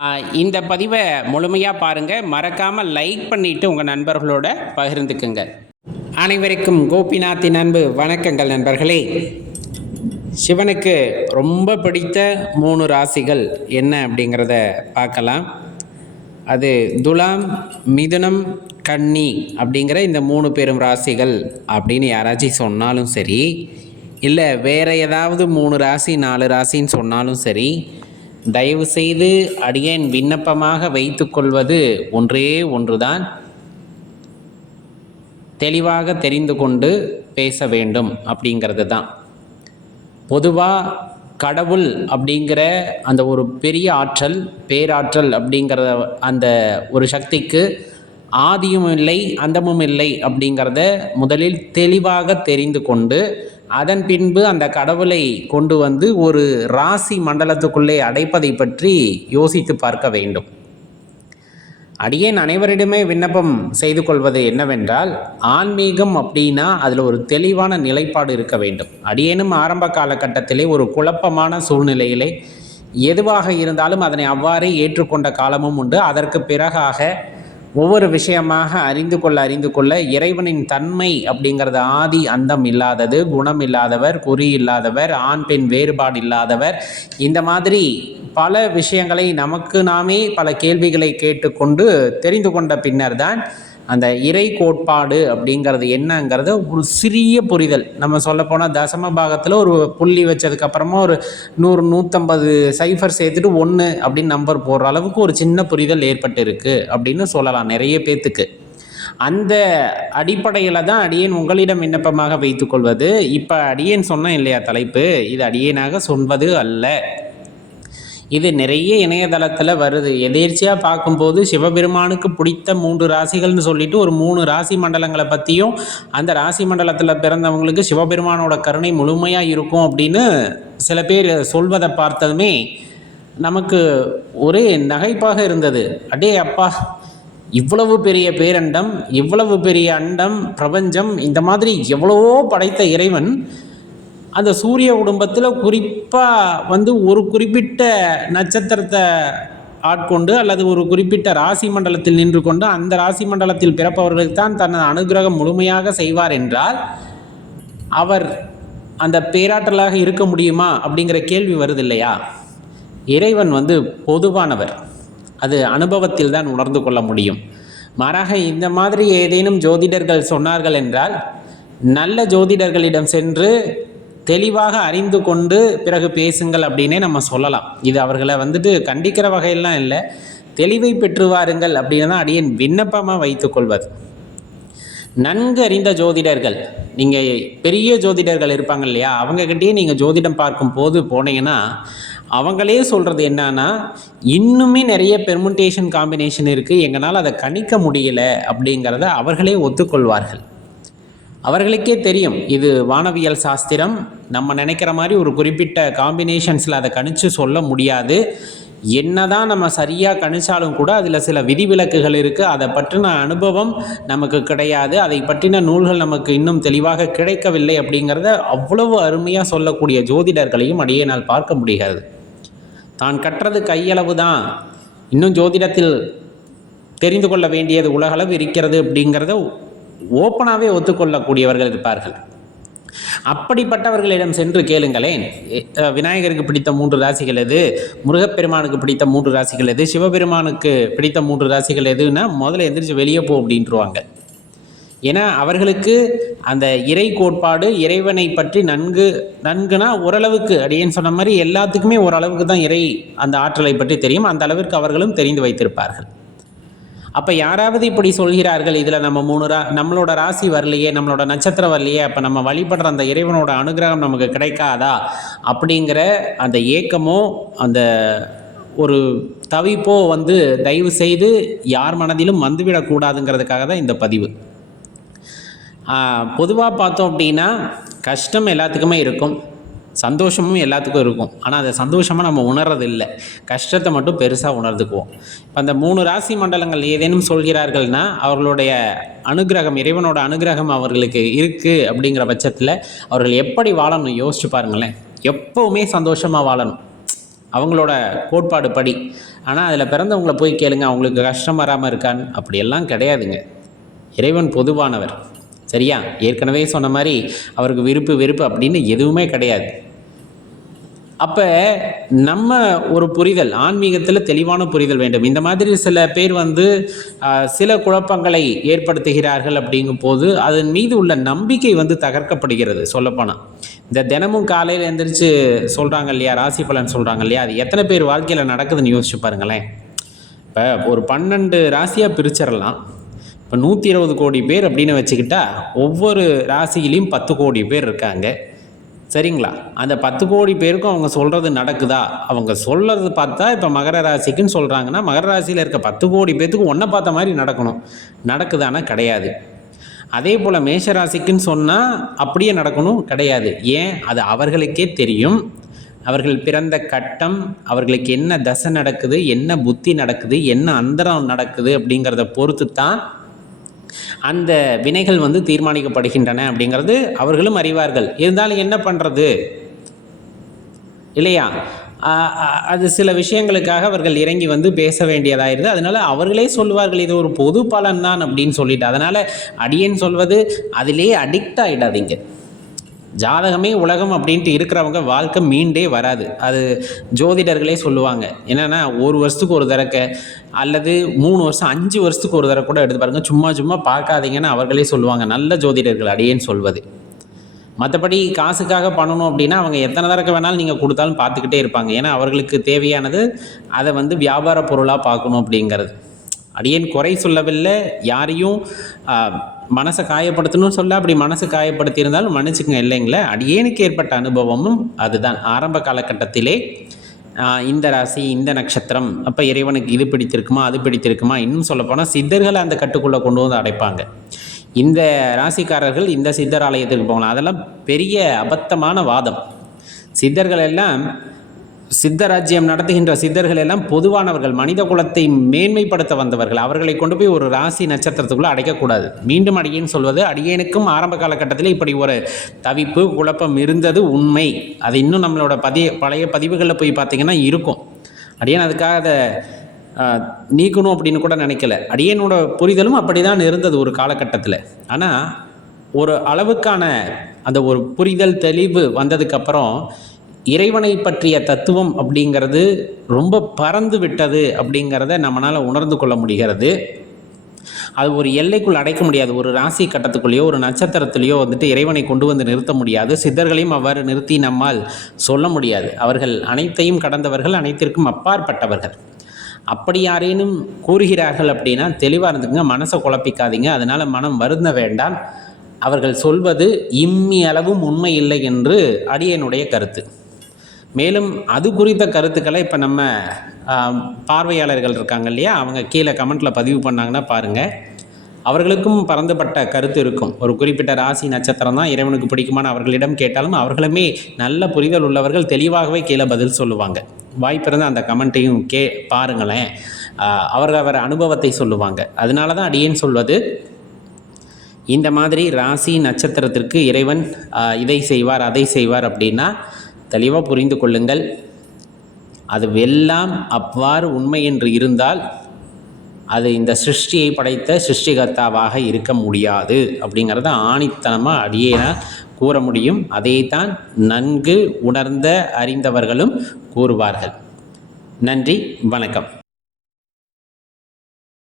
இந்த பதிவை முழுமையாக பாருங்கள். மறக்காமல் லைக் பண்ணிவிட்டு உங்கள் நண்பர்களோட பகிர்ந்துக்குங்க. அனைவருக்கும் கோபிநாத்தின் அன்பு வணக்கங்கள் நண்பர்களே. சிவனுக்கு ரொம்ப பிடித்த 3 ராசிகள் என்ன அப்படிங்கிறத பார்க்கலாம். அது துலாம், மிதுனம், கன்னி அப்படிங்கிற இந்த 3 பெரும் ராசிகள் அப்படின்னு யாராச்சும் சொன்னாலும் சரி, இல்லை வேறு ஏதாவது 3 ராசி 4 ராசின்னு சொன்னாலும் சரி, தயவு செய்து அடியேன் விண்ணப்பமாக வைத்து கொள்வது ஒன்றே ஒன்றுதான். தெளிவாக தெரிந்து கொண்டு பேச வேண்டும் அப்படிங்கிறது தான். பொதுவாக கடவுள் அப்படிங்கிற அந்த ஒரு பெரிய ஆற்றல், பேராற்றல் அப்படிங்கிற அந்த ஒரு சக்திக்கு ஆதியும் இல்லை அந்தமும் இல்லை அப்படிங்கிறத முதலில் தெளிவாக தெரிந்து கொண்டு அதன் பின்பு அந்த கடவுளை கொண்டு வந்து ஒரு ராசி மண்டலத்துக்குள்ளே அடைப்பதை பற்றி யோசித்து பார்க்க வேண்டும். அடியேன் அனைவரிடமே விண்ணப்பம் செய்து கொள்வது என்னவென்றால், ஆன்மீகம் அப்படின்னா அதில் ஒரு தெளிவான நிலைப்பாடு இருக்க வேண்டும். அடியேனும் ஆரம்ப காலகட்டத்திலே ஒரு குழப்பமான சூழ்நிலையிலே எதுவாக இருந்தாலும் அதனை அவ்வாறே ஏற்றுக்கொண்ட காலமும் உண்டு. அதற்கு பிறகாக ஒவ்வொரு விஷயமாக அறிந்து கொள்ள இறைவனின் தன்மை அப்படிங்கிறது ஆதி அந்தம் இல்லாதது, குணம் இல்லாதவர், குறி இல்லாதவர், ஆண் பெண் வேறுபாடு இல்லாதவர், இந்த மாதிரி பல விஷயங்களை நமக்கு நாமே பல கேள்விகளை கேட்டுக்கொண்டு தெரிந்து கொண்ட பின்னர் தான் அந்த இறை கோட்பாடு அப்படிங்கிறது என்னங்கிறத ஒரு சிறிய புரிதல். நம்ம சொல்லப்போனால் தசம பாகத்தில் ஒரு புள்ளி வச்சதுக்கப்புறமா ஒரு 100 150 சைஃபர் சேர்த்துட்டு 1 அப்படின்னு நம்பர் போடுற அளவுக்கு ஒரு சின்ன புரிதல் ஏற்பட்டு இருக்குது அப்படின்னு சொல்லலாம் நிறைய பேர்த்துக்கு. அந்த அடிப்படையில் தான் அடியேன் உங்களிடம் விண்ணப்பமாக வைத்துக்கொள்வது. இப்போ அடியேன் சொன்னேன் இல்லையா தலைப்பு, இது அடியேனாக சொல்வது அல்ல. இது நிறைய இணையதளத்தில் வருது. எதேர்ச்சியாக பார்க்கும்போது சிவபெருமானுக்கு பிடித்த 3 ராசிகள்னு சொல்லிட்டு ஒரு 3 ராசி மண்டலங்களை பற்றியும் அந்த ராசி மண்டலத்தில் பிறந்தவங்களுக்கு சிவபெருமானோட கருணை முழுமையாக இருக்கும் அப்படின்னு சில பேர் சொல்வதை பார்த்ததுமே நமக்கு ஒரே நகைப்பாக இருந்தது. அடே அப்பா, இவ்வளவு பெரிய பேரண்டம், இவ்வளவு பெரிய அண்டம், பிரபஞ்சம், இந்த மாதிரி எவ்வளவோ படைத்த இறைவன் அந்த சூரிய குடும்பத்தில் குறிப்பாக ஒரு குறிப்பிட்ட நட்சத்திரத்தை ஆட்கொண்டு அல்லது ஒரு குறிப்பிட்ட ராசி மண்டலத்தில் நின்று கொண்டு அந்த ராசி மண்டலத்தில் பிறப்பவர்களுக்கு தான் தனது அனுகிரகம் முழுமையாக செய்வார் என்றால் அவர் அந்த பேராற்றலாக இருக்க முடியுமா அப்படிங்கிற கேள்வி வருது இல்லையா? இறைவன் பொதுவானவர், அது அனுபவத்தில் தான் உணர்ந்து கொள்ள முடியும். மாறாக இந்த மாதிரி ஏதேனும் ஜோதிடர்கள் சொன்னார்கள் என்றால் நல்ல ஜோதிடர்களிடம் சென்று தெளிவாக அறிந்து கொண்டு பிறகு பேசுங்கள் அப்படின்னே நம்ம சொல்லலாம். இது அவர்களை கண்டிக்கிற வகையெல்லாம் இல்லை, தெளிவை பெற்று வாருங்கள் அப்படின்னு தான் அடியேன் விண்ணப்பமாக வைத்துக்கொள்வது. நன்கு அறிந்த ஜோதிடர்கள், நீங்கள் பெரிய ஜோதிடர்கள் இருப்பாங்க இல்லையா, அவங்கக்கிட்டே நீங்கள் ஜோதிடம் பார்க்கும் போது போனீங்கன்னா அவங்களே சொல்கிறது என்னன்னா, இன்னுமே நிறைய பெர்முண்டேஷன் காம்பினேஷன் இருக்குது, எங்களால் அதை கணிக்க முடியல அப்படிங்கிறத அவர்களே ஒத்துக்கொள்வார்கள். அவர்களுக்கே தெரியும் இது வானவியல் சாஸ்திரம், நம்ம நினைக்கிற மாதிரி ஒரு குறிப்பிட்ட காம்பினேஷன்ஸில் அதை கணிச்சு சொல்ல முடியாது. என்னதான் நம்ம சரியாக கணிச்சாலும் கூட அதில் சில விதிவிலக்குகள் இருக்குது. அதை பற்றின அனுபவம் நமக்கு கிடையாது, அதை பற்றின நூல்கள் நமக்கு இன்னும் தெளிவாக கிடைக்கவில்லை அப்படிங்கிறத அவ்வளவு அருமையாக சொல்லக்கூடிய ஜோதிடர்களையும் அடியேனால் பார்க்க முடியாது. தான் கற்றது கையளவு தான், இன்னும் ஜோதிடத்தில் தெரிந்து கொள்ள வேண்டியது உலகளவு இருக்கிறது அப்படிங்கிறத ஓப்பனாகவே ஒத்துக்கொள்ளக்கூடியவர்கள் இருப்பார்கள். அப்படிப்பட்டவர்களிடம் சென்று கேளுங்களேன், விநாயகருக்கு பிடித்த 3 ராசிகள் எது, முருகப்பெருமானுக்கு பிடித்த 3 ராசிகள் எது, சிவபெருமானுக்கு பிடித்த 3 ராசிகள் எதுன்னா முதல்ல எந்திரிச்சு வெளியே போ அப்படின்ட்டுருவாங்க. ஏன்னா அவர்களுக்கு அந்த இறை கோட்பாடு, இறைவனை பற்றி நன்குனா ஓரளவுக்கு, அடியேன்னு சொன்ன மாதிரி எல்லாத்துக்குமே ஓரளவுக்கு தான் இறை அந்த ஆற்றலை பற்றி தெரியும். அந்த அளவிற்கு அவர்களும் தெரிந்து வைத்திருப்பார்கள். அப்போ யாராவது இப்படி சொல்கிறார்கள், இதில் நம்மளோட ராசி வரலையே, நம்மளோட நட்சத்திரம் வரலையே, அப்போ நம்ம வழிபடுற அந்த இறைவனோட அனுகிரகம் நமக்கு கிடைக்காதா அப்படிங்கிற அந்த ஏக்கமோ அந்த ஒரு தவிப்போ தயவு செய்து யார் மனதிலும் வந்துவிடக்கூடாதுங்கிறதுக்காக தான் இந்த பதிவு. பொதுவாக பார்த்தோம் அப்படின்னா கஷ்டம் எல்லாத்துக்குமே இருக்கும், சந்தோஷமும் எல்லாத்துக்கும் இருக்கும். ஆனால் அதை சந்தோஷமாக நம்ம உணர்றதில்லை, கஷ்டத்தை மட்டும் பெருசாக உணர்ந்துக்குவோம். இப்போ அந்த 3 ராசி மண்டலங்கள் ஏதேனும் சொல்கிறார்கள்னா அவர்களுடைய அனுகிரகம், இறைவனோட அனுகிரகம் அவர்களுக்கு இருக்குது அப்படிங்கிற பட்சத்தில் அவர்கள் எப்படி வாழணும் யோசிச்சு பாருங்களேன். எப்போவுமே சந்தோஷமாக வாழணும். அவங்களோட கோட்பாடு படி. ஆனால் அதில் பிறந்தவங்கள போய் கேளுங்க, அவங்களுக்கு கஷ்டம் வராமல் இருக்கான்னு. அப்படியெல்லாம் கிடையாதுங்க. இறைவன் பொதுவானவர். சரியா? ஏற்கனவே சொன்ன மாதிரி அவருக்கு விருப்பு வெறுப்பு அப்படின்னு எதுவுமே கிடையாது. அப்போ நம்ம ஒரு புரிதல், ஆன்மீகத்தில் தெளிவான புரிதல் வேண்டும். இந்த மாதிரி சில பேர் சில குழப்பங்களை ஏற்படுத்துகிறார்கள். அப்படிங்கும் போது அதன் மீது உள்ள நம்பிக்கை தகர்க்கப்படுகிறது. சொல்லப்போனால் இந்த தினமும் காலையில் எழுந்திரிச்சு சொல்கிறாங்க இல்லையா, ராசி பலன் சொல்கிறாங்க இல்லையா, அது எத்தனை பேர் வாழ்க்கையில் நடக்குதுன்னு யோசிச்சு பாருங்களேன். இப்போ ஒரு 12 ராசியாக பிரிச்சிடலாம். இப்போ 120 கோடி பேர் அப்படின்னு வச்சுக்கிட்டா ஒவ்வொரு ராசியிலையும் 10 கோடி பேர் இருக்காங்க. சரிங்களா? அந்த 10 கோடி பேருக்கும் அவங்க சொல்கிறது நடக்குதா? அவங்க சொல்கிறது பார்த்தா இப்போ மகர ராசிக்குன்னு சொல்கிறாங்கன்னா மகர ராசியில் இருக்க 10 கோடி பேர்த்துக்கு ஒன்றை பார்த்த மாதிரி நடக்கணும். நடக்குதானா? கிடையாது. அதே போல் மேஷ ராசிக்குன்னு சொன்னால் அப்படியே நடக்கணும்? கிடையாது. ஏன்? அது அவர்களுக்கே தெரியும். அவர்கள் பிறந்த கட்டம், அவர்களுக்கு என்ன தசை நடக்குது, என்ன புத்தி நடக்குது, என்ன அந்தரம் நடக்குது அப்படிங்கிறத பொறுத்து தான் அந்த வினைகள் தீர்மானிக்கப்படுகின்றன அப்படிங்கிறது அவர்களும் அறிவார்கள். இருந்தாலும் என்ன பண்ணுறது இல்லையா? அது சில விஷயங்களுக்காக அவர்கள் இறங்கி பேச வேண்டியதாயிருது. அதனால் அவர்களே சொல்லுவார்கள் இது ஒரு பொது பலன் தான் அப்படின்னு சொல்லிட்டு. அதனால் அடியேன் சொல்வது, அதிலே அடிக்ட் ஆகிடாதீங்க. ஜாதகமே உலகம் அப்படின்ட்டு இருக்கிறவங்க வாழ்க்கை மீண்டே வராது. அது ஜோதிடர்களே சொல்லுவாங்க. என்னென்னா 1 வருஷத்துக்கு ஒரு தடவை அல்லது 3 வருஷம் 5 வருஷத்துக்கு ஒரு தடவை கூட எடுத்து பாருங்கள். சும்மா பார்க்காதீங்கன்னு அவர்களே சொல்லுவாங்க, நல்ல ஜோதிடர்கள் அடியேன்னு சொல்வது. மற்றபடி காசுக்காக பண்ணணும் அப்படின்னா அவங்க எத்தனை தடவை வேணாலும் நீங்கள் கொடுத்தாலும் பார்த்துக்கிட்டே இருப்பாங்க. ஏன்னா அவர்களுக்கு தேவையானது அதை வியாபார பொருளாக பார்க்கணும் அப்படிங்கிறது. அடியேன் குறை சொல்லவில்லை, யாரையும் மனசை காயப்படுத்தணும்னு சொல்ல. அப்படி மனசு காயப்படுத்தியிருந்தாலும் மன்னிச்சுக்கங்க, இல்லைங்களே. அடியேனுக்கு ஏற்பட்ட அனுபவமும் அதுதான். ஆரம்ப காலகட்டத்திலே இந்த ராசி, இந்த நட்சத்திரம், அப்போ இறைவனுக்கு இது பிடித்திருக்குமா, அது பிடித்திருக்குமா, இன்னும் சொல்லப்போனால் சித்தர்களை அந்த கட்டுக்குள்ளே கொண்டு அடைப்பாங்க. இந்த ராசிக்காரர்கள் இந்த சித்தர் ஆலயத்துக்கு போகலாம். அதெல்லாம் பெரிய அபத்தமான வாதம். சித்தர்கள் எல்லாம், சித்தராஜ்யம் நடத்துகின்ற சித்தர்கள் எல்லாம் பொதுவானவர்கள், மனித குலத்தை மேன்மைப்படுத்த வந்தவர்கள். அவர்களை கொண்டு போய் ஒரு ராசி நட்சத்திரத்துக்குள்ளே அடைக்கக்கூடாது. மீண்டும் அடியேன்னு சொல்வது, அடியேனுக்கும் ஆரம்ப காலகட்டத்தில் இப்படி ஒரு தவிப்பு குழப்பம் இருந்தது உண்மை. அது இன்னும் நம்மளோட பழைய பதிவுகளில் போய் பார்த்திங்கன்னா இருக்கும். அடியேன் அதுக்காக அதை நீக்கணும் அப்படின்னு கூட நினைக்கல. அடியேனோட புரிதலும் அப்படி தான் இருந்தது ஒரு காலகட்டத்தில். ஆனால் ஒரு அளவுக்கான அந்த ஒரு புரிதல் தெளிவு வந்ததுக்கப்புறம் இறைவனை பற்றிய தத்துவம் அப்படிங்கிறது ரொம்ப பறந்து விட்டது அப்படிங்கிறத நம்மளால் உணர்ந்து கொள்ள முடிகிறது. அது ஒரு எல்லைக்குள் அடைக்க முடியாது. ஒரு ராசி கட்டத்துக்குள்ளேயோ ஒரு நட்சத்திரத்துலேயோ இறைவனை கொண்டு நிறுத்த முடியாது. சித்தர்களையும் அவ்வாறு நிறுத்தி நம்மால் சொல்ல முடியாது. அவர்கள் அனைத்தையும் கடந்தவர்கள், அனைத்திற்கும் அப்பாற்பட்டவர்கள். அப்படி யாரேனும் கூறுகிறார்கள் அப்படின்னா தெளிவாக இருந்துங்க, மனசை குழப்பிக்காதீங்க. அதனால் மனம் வருந்த வேண்டாம். அவர்கள் சொல்வது இம்மி அளவும் உண்மை இல்லை என்று அடியனுடைய கருத்து. மேலும் அது குறித்த கருத்துக்களை இப்போ நம்ம பார்வையாளர்கள் இருக்காங்க இல்லையா, அவங்க கீழே கமெண்ட்டில் பதிவு பண்ணாங்கன்னா பாருங்கள். அவர்களுக்கும் பரந்துபட்ட கருத்து இருக்கும். ஒரு குறிப்பிட்ட ராசி நட்சத்திரம் தான் இறைவனுக்கு பிடிக்குமான அவர்களிடம் கேட்டாலும் அவர்களுமே நல்ல புரிதல் உள்ளவர்கள் தெளிவாகவே கீழே பதில் சொல்லுவாங்க. வாய்ப்பிருந்த அந்த கமெண்ட்டையும் பாருங்களேன். அவர் அனுபவத்தை சொல்லுவாங்க. அதனால தான் அடியேன் சொல்வது, இந்த மாதிரி ராசி நட்சத்திரத்திற்கு இறைவன் இதை செய்வார் அதை செய்வார் அப்படின்னா தெளிவாக புரிந்து கொள்ளுங்கள். அது எல்லாம் அவ்வாறு உண்மை என்று இருந்தால் அது இந்த சிருஷ்டியை படைத்த சிருஷ்டிகர்த்தாவாக இருக்க முடியாது அப்படிங்கிறத ஆணித்தனமாக அடியேனால் கூற முடியும். அதைத்தான் நன்கு உணர்ந்த அறிந்தவர்களும் கூறுவார்கள். நன்றி, வணக்கம்.